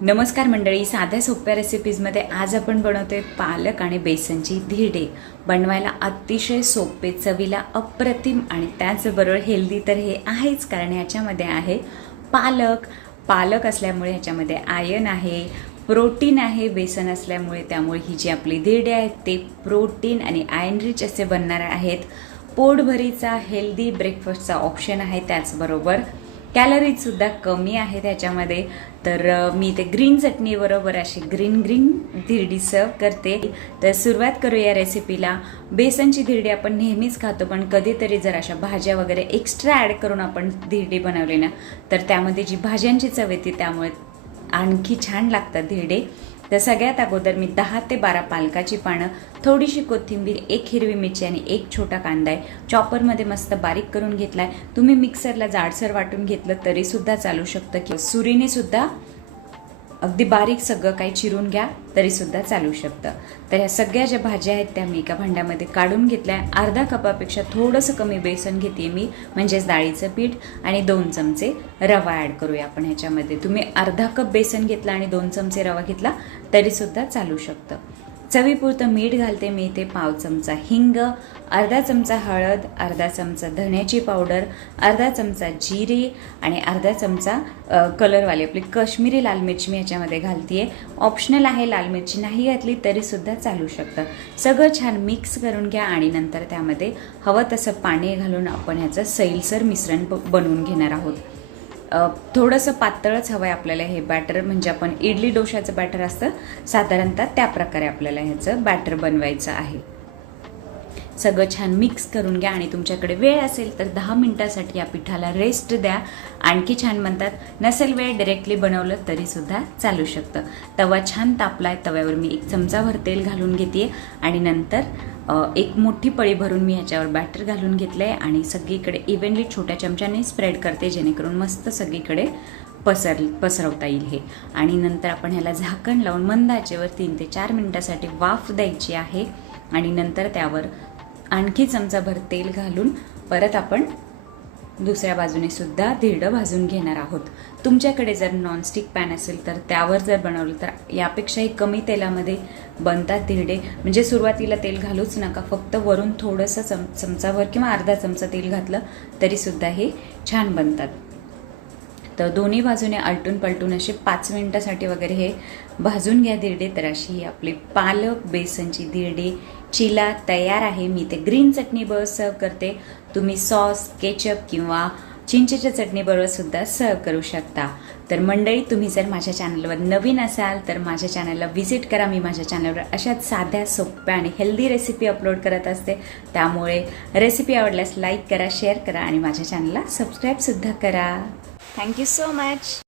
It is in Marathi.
नमस्कार मंडळी, साध्या सोप्या रेसिपीजमध्ये आज आपण बनवतोय पालक आणि बेसनची धिरडे। बनवायला अतिशय सोपे, चवीला अप्रतिम आणि त्याचबरोबर हेल्दी तर हे आहेच, कारण ह्याच्यामध्ये आहे पालक असल्यामुळे ह्याच्यामध्ये आयर्न आहे, प्रोटीन आहे। बेसन असल्यामुळे त्यामुळे ही जी आपली धिरडे आहेत ते प्रोटीन आणि आयर्न रिच असे बनणार आहेत। पोटभरीचा हेल्दी ब्रेकफास्टचा ऑप्शन आहे, त्याचबरोबर कॅलरीज सुद्धा कमी आहेत ह्याच्यामध्ये। तर मी ते ग्रीन चटणी बरोबर अशी ग्रीन धिरडी सर्व करते। तर सुरुवात करूया रेसिपीला। बेसनची धिरडी आपण नेहमीच खातो, पण कधीतरी जर अशा भाज्या वगैरे एक्स्ट्रा ॲड करून आपण धिरडी बनवली ना, तर त्यामध्ये जी भाज्यांची चव येते त्यामुळे आणखी छान लागतात धिरडे। तर सगळ्यात अगोदर मी 10 ते 12 पालकाची पानं, थोडीशी कोथिंबीर, एक हिरवी मिरची आणि एक छोटा कांदा आहे चॉपरमध्ये मस्त बारीक करून घेतलाय। तुम्ही मिक्सरला जाडसर वाटून घेतलं तरी सुद्धा चालू शकतं, किंवा सुरीने सुद्धा अगदी बारीक सगळं काही चिरून घ्या तरी सुद्धा चालू शकतं। तर ह्या सगळ्या ज्या भाज्या आहेत त्या मी एका भांड्यामध्ये काढून घेतल्या। अर्धा कपापेक्षा थोडंसं कमी बेसन घेते मी, म्हणजेच डाळीचं पीठ, आणि 2 चमचे रवा ॲड करूया आपण ह्याच्यामध्ये। तुम्ही अर्धा कप बेसन घेतला आणि 2 चमचे रवा घेतला तरी सुद्धा चालू शकतं। चवीपुरतं मीठ घालते मी इथे, पाव चमचा हिंग, अर्धा चमचा हळद, अर्धा चमचा धण्याची पावडर, अर्धा चमचा जिरे आणि अर्धा चमचा कलरवाली आपली काश्मीरी लाल मिरची मी ह्याच्यामध्ये घालतीये। ऑप्शनल आहे, लाल मिरची नाही घातली तरी सुद्धा चालू शकतं। सगळं छान मिक्स करून घ्या आणि नंतर त्यामध्ये हवं तसं पाणी घालून आपण ह्याचं सैलसर मिश्रण बनवून घेणार आहोत। थोडंसं पातळच हवं आहे आपल्याला हे बॅटर, म्हणजे आपण इडली डोशाचं बॅटर असतं साधारणतः त्या प्रकारे आपल्याला ह्याचं बॅटर बनवायचं आहे। सगळं छान मिक्स करून घ्या आणि तुमच्याकडे वेळ असेल तर 10 मिनिटासाठी या पिठाला रेस्ट द्या, आणखी छान बनतात। नसेल वेळ, डायरेक्टली बनवलं तरी सुद्धा चालू शकतं। तवा छान तापलाय, तव्यावर मी 1 चमचाभर तेल घालून घेते आणि नंतर एक मोठी पळी भरून मी ह्याच्यावर बॅटर घालून घेतलंय आणि सगळीकडे इव्हनली छोट्या चमच्याने स्प्रेड करते, जेणेकरून मस्त सगळीकडे पसरवता येईल हे। आणि नंतर आपण ह्याला झाकण लावून मंद आचेवर 3 ते 4 मिनिटासाठी वाफ द्यायची आहे आणि नंतर त्यावर आणखी चमचाभर तेल घालून परत आपण दुसऱ्या बाजूने सुद्धा धिरडं भाजून घेणार आहोत। तुमच्याकडे जर नॉनस्टिक पॅन असेल तर त्यावर जर बनवलं तर यापेक्षाही कमी तेलामध्ये बनतात धिरडे, म्हणजे सुरुवातीला तेल घालूच नका, फक्त वरून थोडंसं चमचाभर किंवा अर्धा चमचा तेल घातलं तरी सुद्धा हे छान बनतात। तर दोन्ही बाजूने आलटून पलटून असे 5 मिनिटासाठी वगैरे हे भाजून घ्या धिरडे। तर अशी आपली पालक बेसनची धिरडी चिला तयार आहे। मी ते ग्रीन चटणी बरोबर सर्व करते। तुम्ही सॉस, केचप किंवा चिंचेच्या चटणी बरोबर सुद्धा सर्व करू शकता। तर मंडळी, तुम्ही जर माझ्या चॅनलवर नवीन असाल तर माझ्या चॅनलला व्हिजिट करा। मी माझ्या चॅनलवर अशाच साध्या सोप्या आणि हेल्दी रेसिपी अपलोड करत असते, त्यामुळे रेसिपी आवडल्यास लाईक करा, शेअर करा आणि माझ्या चॅनलला सबस्क्राईब सुद्धा करा। Thank you so much.